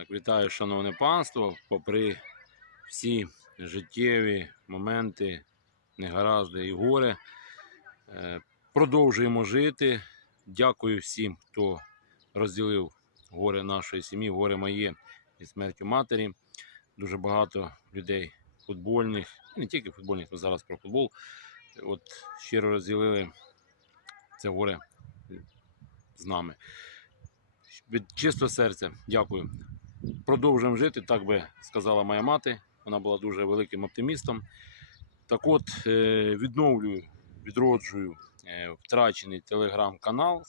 Так, вітаю, шановне панство, попри всі життєві моменти, негаразди і горе. е, Продовжуємо жити. Дякую всім, хто розділив горе нашої сім'ї, горе моє і смертю матері. Дуже багато людей футбольних, не тільки футбольних, але зараз про футбол. От щиро розділили це горе з нами. Від чистого серця дякую. Продовжуємо жити, так би сказала моя мати. Вона була дуже великим оптимістом. Так от, е, відновлюю, відроджую е, втрачений телеграм-канал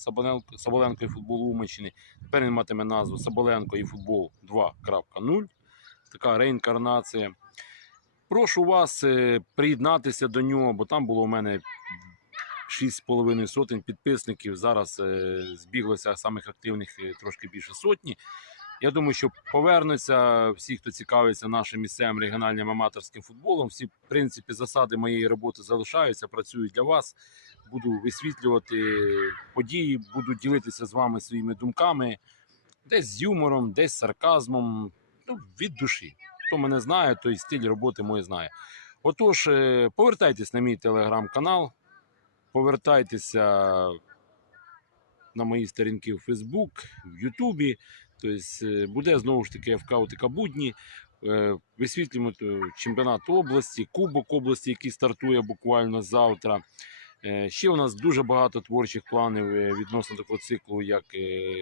Соболенко, і футбол Уманщини. Тепер він матиме назву Соболенко і футбол 2.0. Така реінкарнація. Прошу вас е, приєднатися до нього, бо там було у мене 6,5 сотень підписників. Зараз збіглося самих активних трошки більше сотні. Я думаю, що повернуться всі, хто цікавиться нашим місцевим регіональним аматорським футболом. Всі, в принципі, засади моєї роботи залишаються, працюю для вас. Буду висвітлювати події, буду ділитися з вами своїми думками, десь з юмором, десь з сарказмом. Ну, від душі. Хто мене знає, той стиль роботи мой знає. Отож, е, повертайтесь на мій телеграм-канал, повертайтеся на мої сторінки в Facebook, в Ютубі. Тобто е, буде знову ж таки ФК ОТК будні. Е, Висвітлюємо е, чемпіонат області, Кубок області, який стартує буквально завтра. Ще у нас дуже багато творчих планів відносно такого циклу, як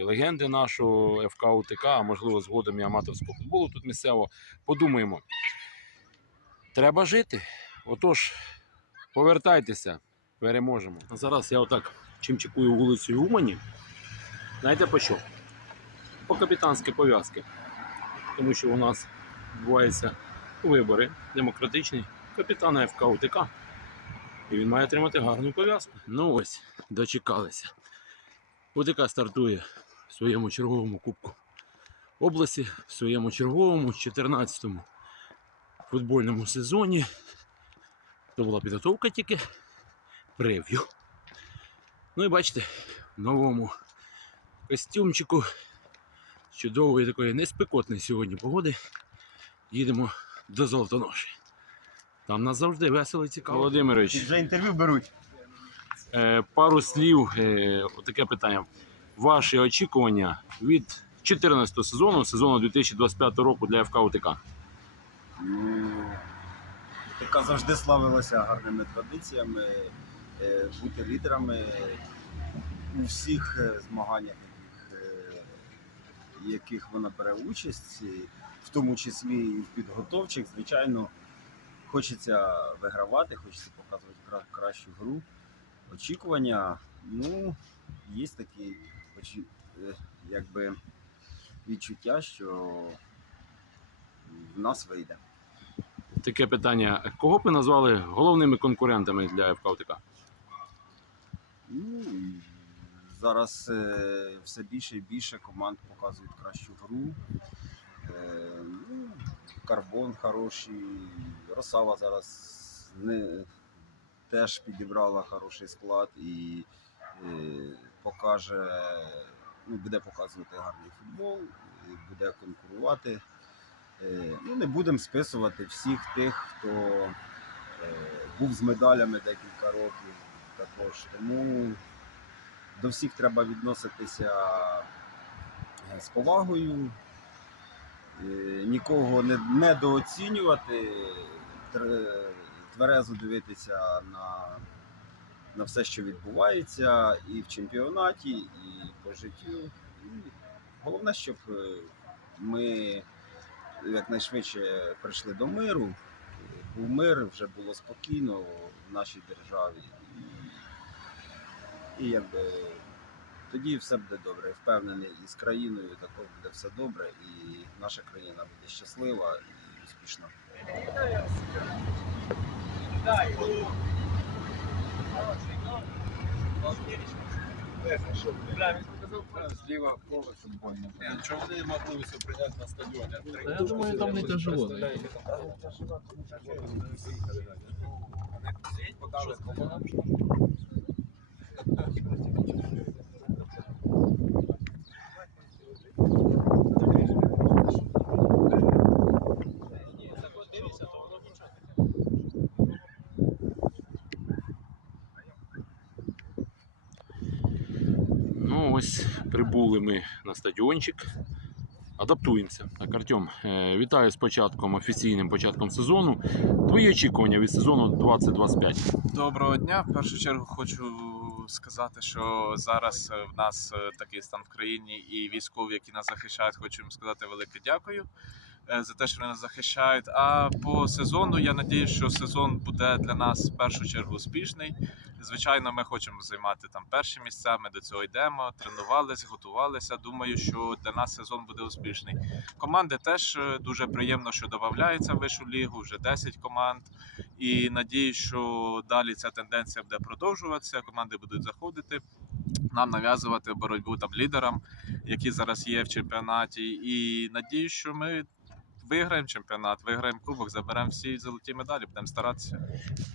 легенди нашого ФК ОТК, а можливо згодом і аматорського футболу тут місцево. Подумаємо. Треба жити. Отож, повертайтеся, переможемо. Зараз я отак чимчикую вулицею Умані. Знаєте по що? По капітанській пов'язки. Тому що у нас відбуваються вибори демократичні капітана ФК УТК. І він має отримати гарну пов'язку. Ну ось, дочекалися. УТК стартує в своєму черговому кубку області, в своєму черговому 14-му футбольному сезоні. Це була підготовка тільки прев'ю. Ну і бачите, в новому костюмчику чудової такої неспекотної сьогодні погоди їдемо до Золотоноші. Там нас завжди весело і цікаво. Володимирович, Вже інтерв'ю беруть. е, пару слів, е, таке питання. Ваші очікування від 14 сезону, сезону 2025 року для ФК УТК? Яка завжди славилася гарними традиціями, е, бути лідерами у всіх е, змаганнях, яких вона бере участь, в тому числі і в підготовчих. Звичайно, хочеться вигравати, хочеться показувати кра- кращу гру. Очікування, ну, є такі е, якби відчуття, що в нас вийде. Таке питання. Кого б ви назвали головними конкурентами для ФК? Ну, зараз е, все більше і більше команд показують кращу гру. Е, ну, карбон хороший, Росава зараз не, теж підібрала хороший склад і е, покаже, ну, буде показувати гарний футбол, буде конкурувати. Ну, не будемо списувати всіх тих, хто був з медалями декілька років також. Тому до всіх треба відноситися е, з повагою, е, нікого не недооцінювати, тверезо дивитися на, на все, що відбувається, і в чемпіонаті, і по життю. Головне, щоб е, ми якнайшвидше прийшли до миру. Був мир, вже було спокійно в нашій державі. І, якби тоді все буде добре. Впевнений, і з країною також буде все добре, і наша країна буде щаслива і успішна. Зліва поле футбольне. Чому не можливість прийняти на стадіоні? Я думаю, там не тяжело. Що прибули ми на стадіончик. Адаптуємося. Так, Артем, е, вітаю з початком, офіційним початком сезону. Твої очікування від сезону 2025. Доброго дня. В першу чергу хочу сказати, що зараз е, в нас е, такий стан в країні, і військові, які нас захищають, хочу їм сказати велике дякую за те, що вони нас захищають. А по сезону я надіюсь, що сезон буде для нас в першу чергу успішний. Звичайно, ми хочемо займати там перші місця. Ми до цього йдемо, тренувалися, готувалися. Думаю, що для нас сезон буде успішний. Команди теж е, дуже приємно, що додаються в вищу лігу. Вже 10 команд. І надіюсь, що далі ця тенденція буде продовжуватися. Команди будуть заходити. Нам нав'язувати боротьбу там лідерам, які зараз є в чемпіонаті. І надіюсь, що ми виграємо чемпіонат, виграємо кубок, заберемо всі золоті медалі, будемо старатися.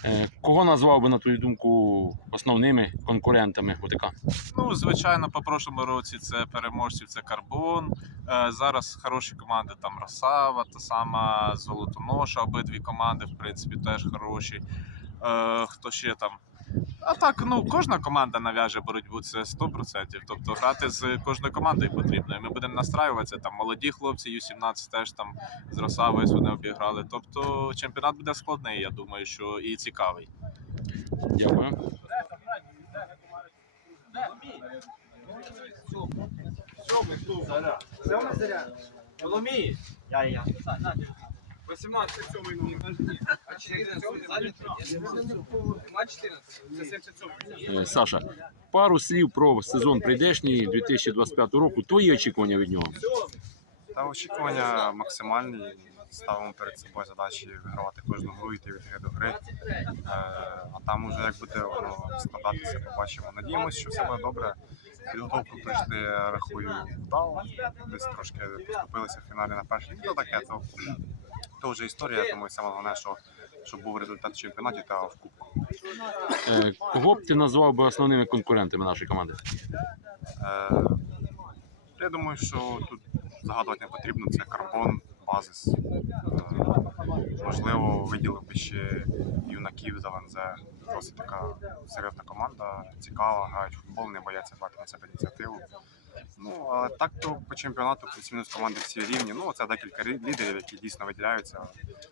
Е, Кого назвав би, на твою думку, основними конкурентами УТК? Ну, звичайно, по прошлому році це переможців, це Карбон. Е, зараз хороші команди, там Росава, та сама Золотоноша, обидві команди, в принципі, теж хороші. Е, хто ще там? А так, ну кожна команда нав'яже боротьбу, це 100%. Тобто грати з кожною командою потрібно. І ми будемо настраюватися. Там молоді хлопці, Ю-17 теж там з Росавою вони обіграли. Тобто чемпіонат буде складний, я думаю, що і цікавий. Дякую. Соломії. Я, я. 18 7 номер. А 14 Нема 14. Це 77. Е, Саша, пару слів про сезон прийдешній 2025 року. Твої очікування від нього. Та очікування максимальні. Ставимо перед собою задачі вигравати кожну гру, йти від гри до гри. Е, а там уже як буде воно складатися, побачимо. Надіємося, що все буде добре. Підготовку пройшли, рахую, вдало. Десь трошки поступилися в фіналі на перший. Ну таке, то, то вже історія. Тому саме головне, що, щоб був результат в чемпіонаті та в кубку. Е, Кого б ти назвав би основними конкурентами нашої команди? Е, я думаю, що тут загадувати не потрібно. Це карбон, базис. Е, можливо, виділив би ще юнаків з ЛНЗ. Досить така серйозна команда, цікава, грають в футбол, не бояться брати на себе ініціативу. Ну, а так то по чемпіонату плюс-мінус команди всі рівні. Ну, це декілька лідерів, які дійсно виділяються,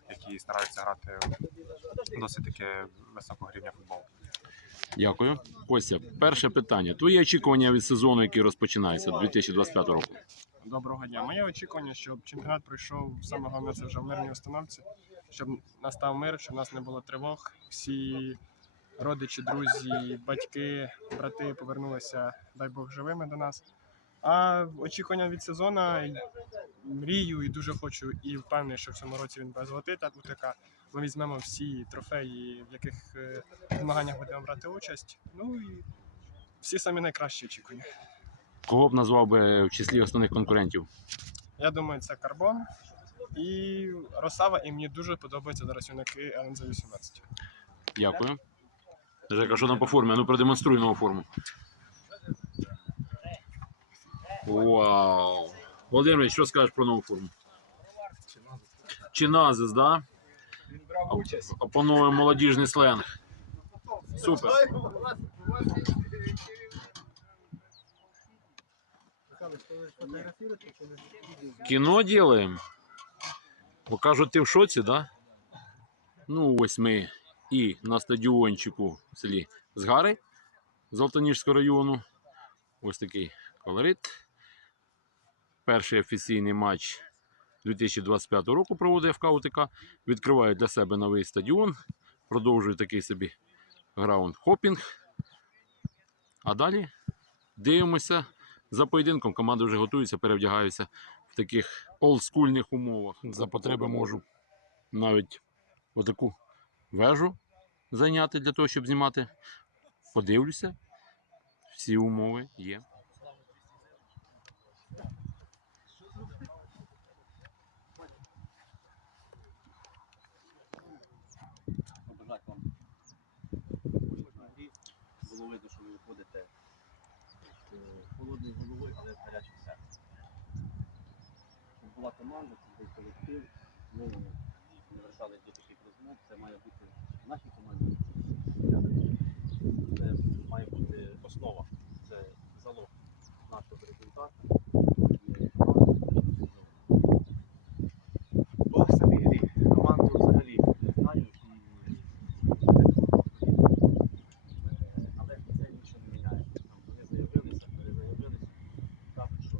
які стараються грати досить таки високого рівня футболу. Дякую. Костя, перше питання. Твої очікування від сезону, який розпочинається 2025 року. Доброго дня. Моє очікування, щоб чемпіонат пройшов саме головне це вже в мирній установці, щоб настав мир, щоб у нас не було тривог. Всі родичі, друзі, батьки, брати повернулися, дай Бог, живими до нас. А очікування від сезону мрію і дуже хочу, і впевнений, що в цьому році він буде золотий та УТК. Ми візьмемо всі трофеї, в яких е, змаганнях будемо брати участь. Ну і всі самі найкращі очікування. Кого б назвав би в числі основних конкурентів? Я думаю, це карбон і Росава, і мені дуже подобаються зараз юнаки ЛНЗ 18. Дякую. Жека, що там по формі? Ну продемонструй нову форму. Вау! Володимир, що скажеш про нову форму? Чиназис, да? Опановує молодіжний сленг. Супер. Кіно делаем. Покажуть, ти в шоці, да? Ну, ось ми і на стадіончику в селі Згари Золотоніжського району. Ось такий колорит. Перший офіційний матч 2025 року проводить ФК УТК. Відкриває для себе новий стадіон. Продовжує такий собі граунд-хопінг. А далі дивимося за поєдинком. Команда вже готується, перевдягаються в таких олдскульних умовах. За потреби можу навіть отаку вежу зайняти для того, щоб знімати. Подивлюся. Всі умови є. побажати вам грі. Було видно, що ви виходите з холодною головою, але з гарячим серцем. Була команда, це був колектив. Ми не вертались до таких розмов. Це має бути в нашій команді. Це має бути основа, це залог нашого результату. По самій грі команду взагалі не знаю і але це нічого не міняє. Там вони заявилися, перезаявилися, кажуть, що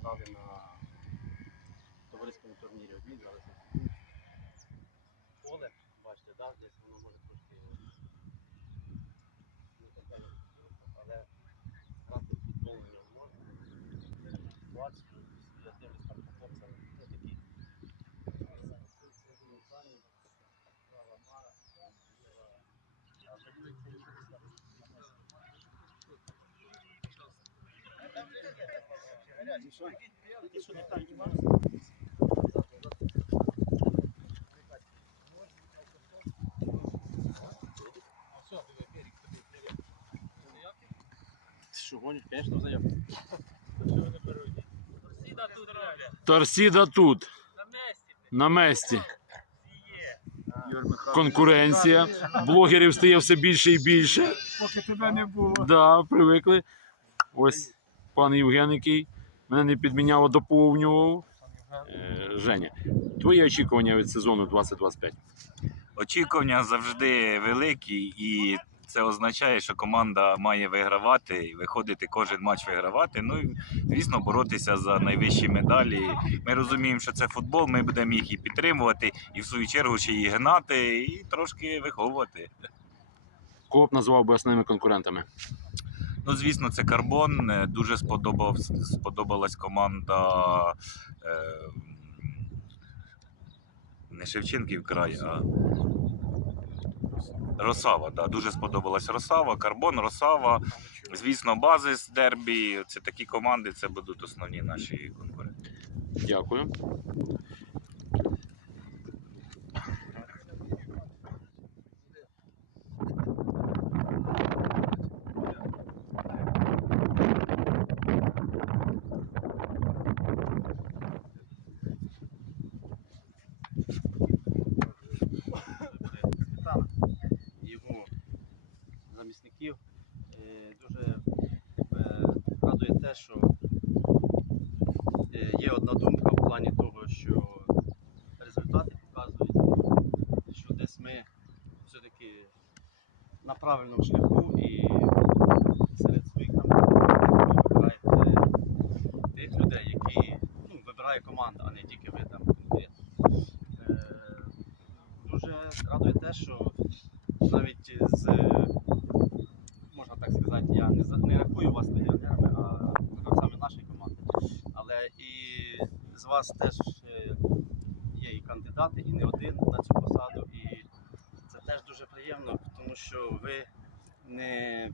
грали на товариському турнірі обмінялися. Поле, бачите, да, десь воно може трошки не таке, але грати в футбол не можна. Ситуацію, я дивлюсь там по хлопцям, це такі. Що гониш, звісно, заявку. Торсіда тут. На месті. Конкуренція. Блогерів стає все більше і більше. Поки тебе не було. Да, привикли. Ось пан Євген, який мене не підміняв, а доповнював. Е, Женя, твої очікування від сезону 2025? Очікування завжди великі, і це означає, що команда має вигравати і виходити кожен матч вигравати. Ну і звісно, боротися за найвищі медалі. Ми розуміємо, що це футбол. Ми будемо їх і підтримувати, і в свою чергу ще і гнати, і трошки виховувати. Кого б назвав би основними конкурентами? Ну, звісно, це карбон. Е, Дуже сподобав, сподобалась команда. Е, не Шевченків край, а Росава. Да. Дуже сподобалась Росава, Карбон, Росава. Звісно, Базис, Дербі. Це такі команди, це будуть основні наші конкуренти. Дякую. капітана і його замісників. Е, Дуже е, радує що е, є одна думка в плані того, що результати показують, що десь ми все-таки на правильному шляху і серед своїх там ви вибираєте тих людей, які ну, вибирає команда, а не тільки ви там конкретно. Е, Дуже радує те, що навіть з, можна так сказати, я не, за- не рахую вас легіонерами, а гравцями нашої команди. Але і з вас теж е, є і кандидати, і не один на цю посаду. І це теж дуже приємно, тому що ви не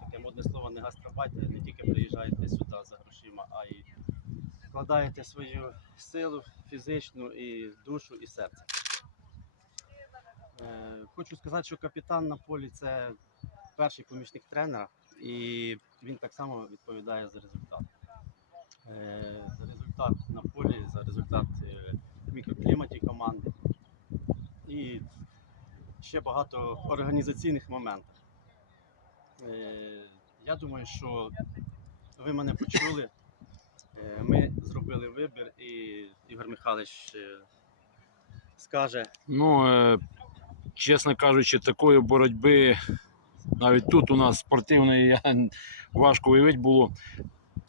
таке модне слово не гастробайте, не тільки приїжджаєте сюди за грошима, а й вкладаєте свою силу фізичну і душу, і серце. Е, Хочу сказати, що капітан на полі це перший помічник тренера, і він так само відповідає за результат. Е, За результат на полі, за результат е, в мікрокліматі команди і ще багато організаційних моментів. Е, Я думаю, що ви мене почули. Е, Ми зробили вибір, і Ігор Михайлович е, скаже, Ну, е, чесно кажучи, такої боротьби навіть тут у нас спортивної важко уявити було.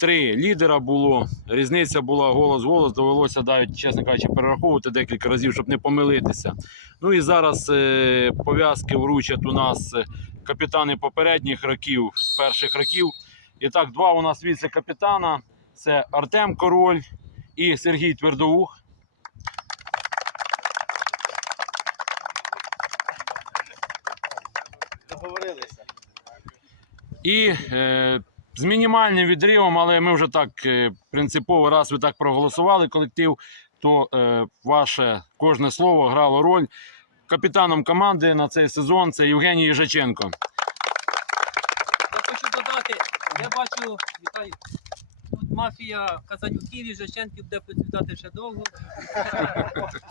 Три лідера було, різниця була голос-голос, довелося навіть, чесно кажучи, перераховувати декілька разів, щоб не помилитися. Ну і зараз е, пов'язки вручать у нас е, капітани попередніх років, перших років. І так, два у нас віце-капітана. Це Артем Король і Сергій Твердоух. договорилися. І е, з мінімальним відривом, але ми вже так е, принципово, раз ви так проголосували колектив, то е, ваше кожне слово грало роль. Капітаном команди на цей сезон це Євгеній Їжаченко. Я хочу додати, я бачу, вітаю, тут мафія Казанюків і Жаченків буде процвітати ще довго.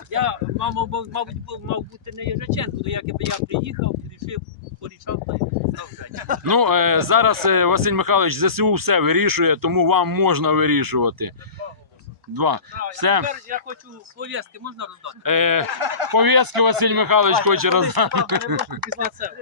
Я, мабуть, мав бути не Єжаченко, але як я приїхав, вирішив порішав то й став. Ну, е, зараз е, Василь Михайлович ЗСУ все вирішує, тому вам можна вирішувати. Два. Все. Тепер я хочу пов'язки, можна роздати? Е, пов'язки Василь Михайлович хоче роздати. Після це.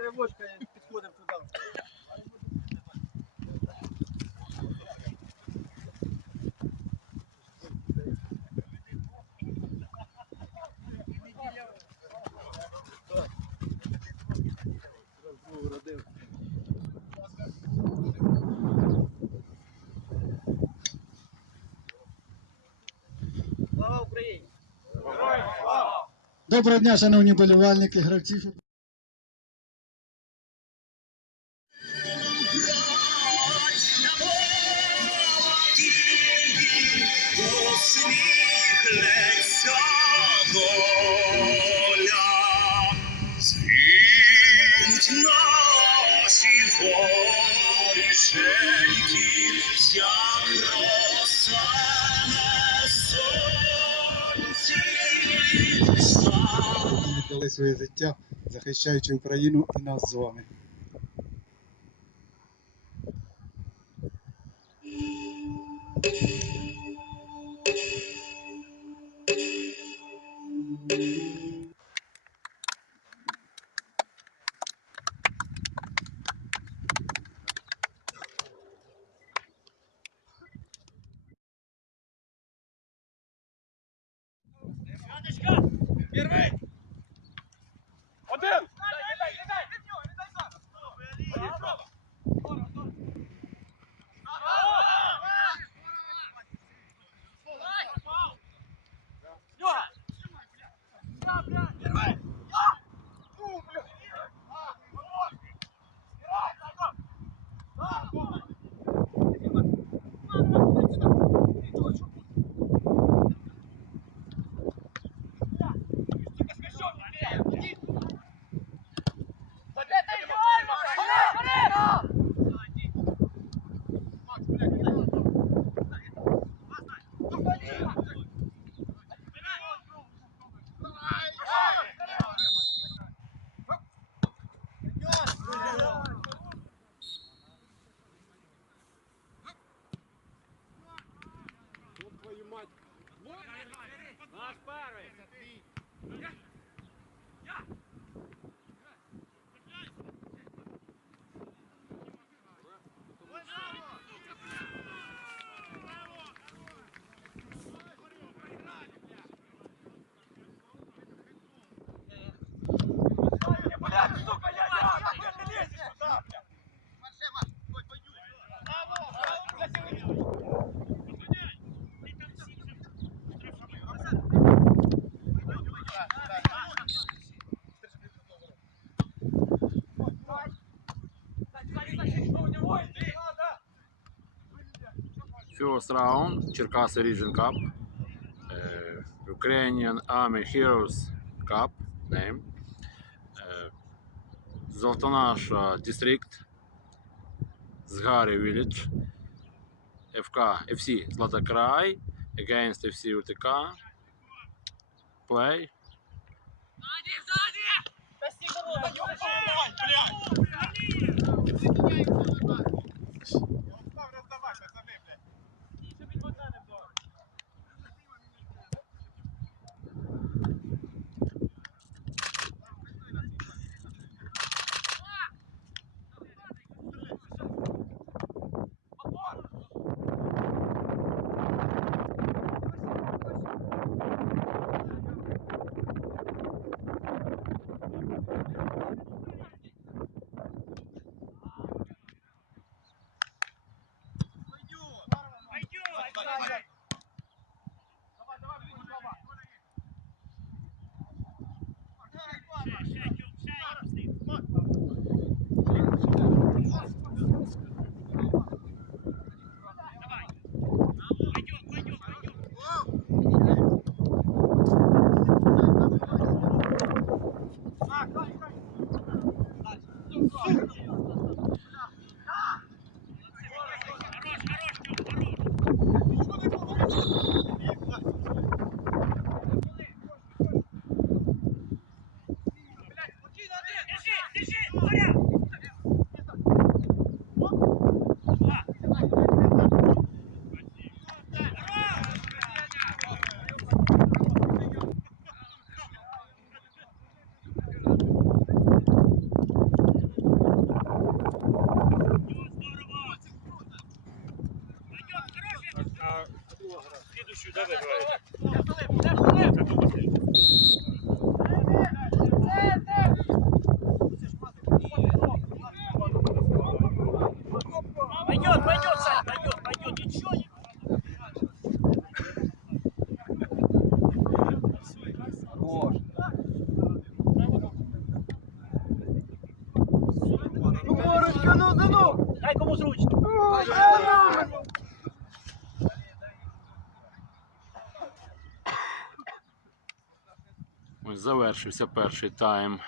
Доброго дня, шановні болівальники, гравці. Своє життя, захищаючи Україну і нас з вами. first round, Черкаси Region Cup, uh, Ukrainian Army Heroes Cup name, uh, Zoltanash District, Zhari Village, FK, FC Zlatakrai, against FC UTK, play. Сзади, сзади! Завершився перший тайм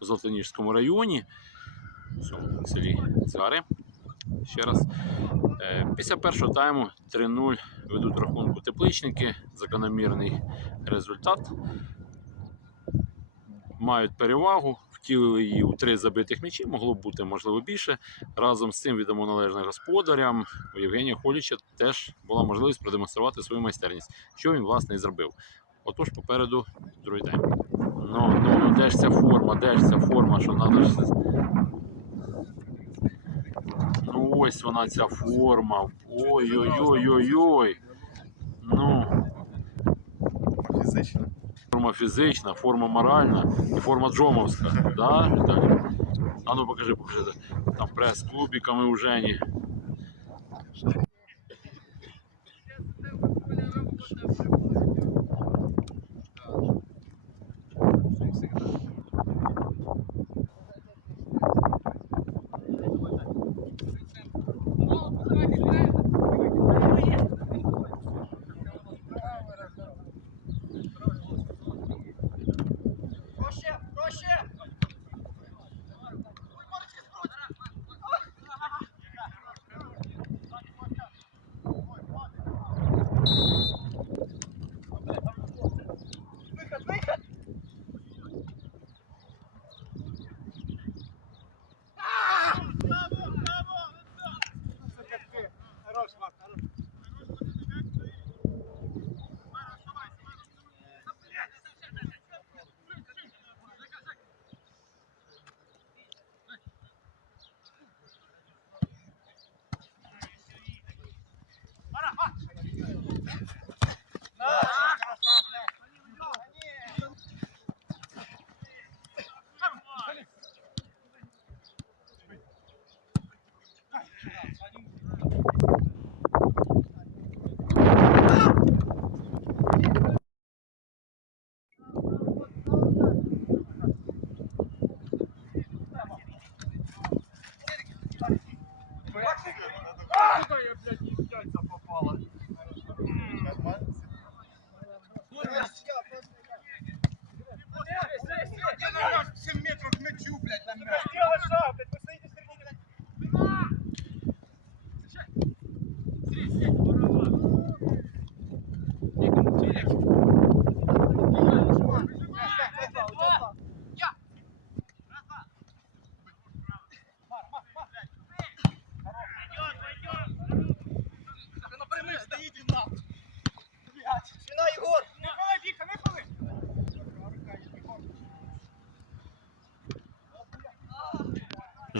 в Золотоніжському районі, в цьому селі Цари. Ще раз. Е, Після першого тайму 3-0 ведуть рахунку тепличники. Закономірний результат. Мають перевагу, втілили її у три забитих м'ячі, могло б бути можливо більше. Разом з цим відомо належне господарям. У Євгенія Холіча теж була можливість продемонструвати свою майстерність, що він власне і зробив. Отож, попереду другий тайм. Ну, ну, ну, де ж ця форма, де ж ця форма, що треба ж. Ну ось вона ця форма. Ой-ой-ой-ой-ой. Ну. Фізично. Форма фізична, форма моральна і форма джомовська. Да, Віталій? А ну покажи, покажи. Там прес з клубиками у Жені.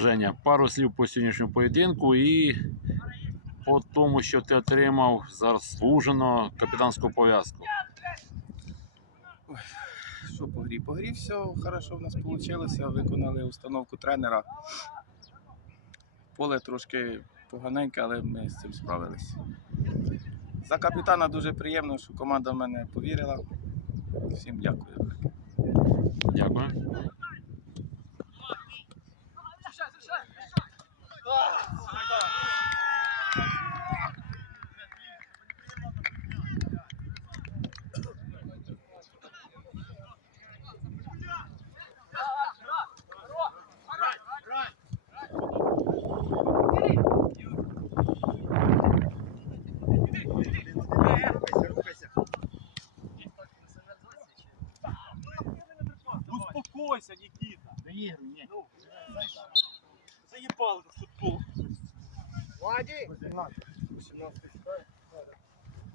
Женя, пару слів по сьогоднішньому поєдинку і по тому, що ти отримав заслужено капітанську пов'язку. Що по грі? По грі все хорошо в нас вийшло. Виконали установку тренера. Поле трошки поганеньке, але ми з цим справились. За капітана дуже приємно, що команда в мене повірила. Всім дякую. Дякую.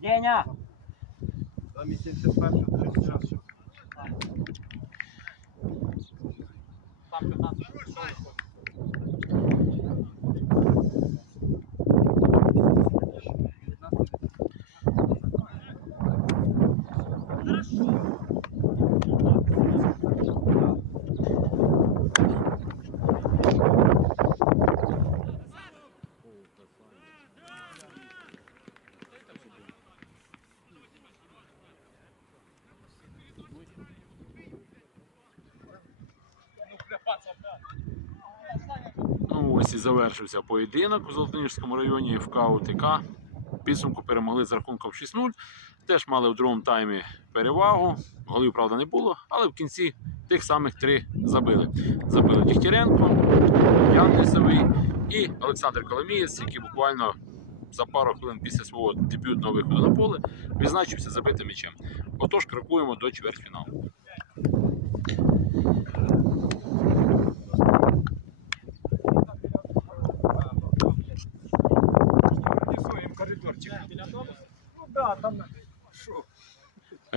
Деня! Там і 71 Ось завершився поєдинок у Золотоніжському районі ФК УТК. Підсумку перемогли з рахунком 6-0. Теж мали в другому таймі перевагу. Голів, правда, не було, але в кінці тих самих три забили. Забили Дігтяренко, Ян Лісовий і Олександр Коломієць, який буквально за пару хвилин після свого дебютного виходу на поле відзначився забитим м'ячем. Отож, крокуємо до чвертьфіналу.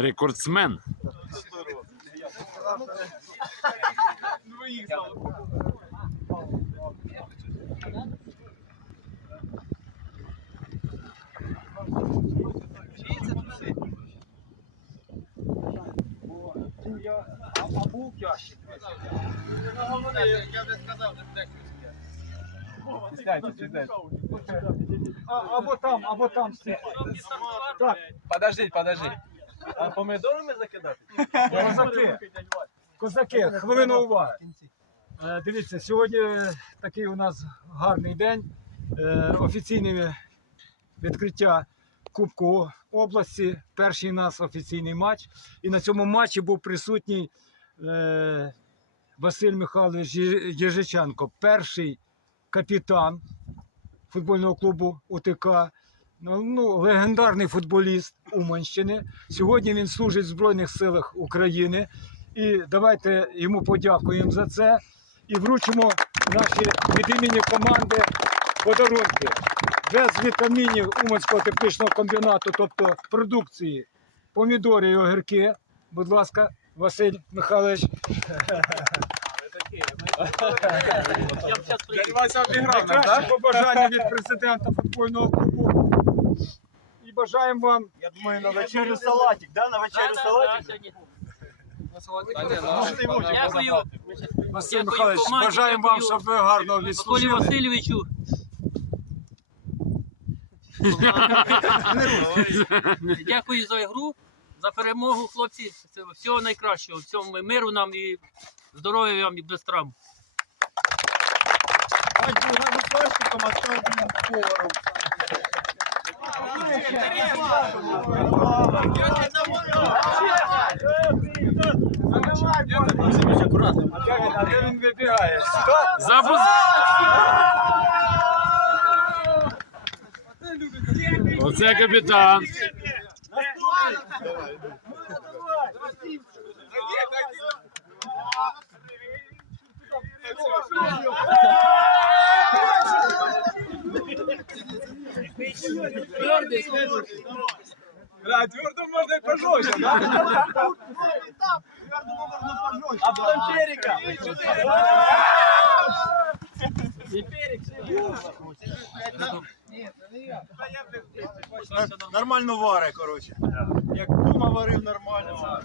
Рекордсмен. Або там, або там. Так, Подождіть, подождіть. А помидорами закидати? Козаки, козаки, хвилину уваги. Е, Дивіться, сьогодні такий у нас гарний день. Е, Офіційне відкриття Кубку області. Перший у нас офіційний матч. І на цьому матчі був присутній е, Василь Михайлович Єжиченко, перший капітан футбольного клубу УТК. Ну, ну, легендарний футболіст Уманщини. Сьогодні він служить в Збройних силах України. І давайте йому подякуємо за це і вручимо наші від імені команди подарунки без вітамінів Уманського тепличного комбінату, тобто продукції, помідори і огірки. Будь ласка, Василь Михайлович. Я б зараз обіграв нас, Найкращі побажання від президента футбольного клубу. І бажаємо вам Я думаю, на вечерю салатик, да? На вечерю салатик. Дякую. Василь Михайлович, бажаємо вам, щоб ви гарно Миколі відслужили. Васильовичу. Дякую за гру, за перемогу, хлопці. Це всього найкращого. Всього миру нам і здоров'я вам і без травм. Ось був гамусольщиком, а став він поваром. А де він вибігає? Запуск. Оце капітан. Да, твердо можна і пожорстче, да? А потім перика. Нормально варе, коротше. Як дома варив нормально.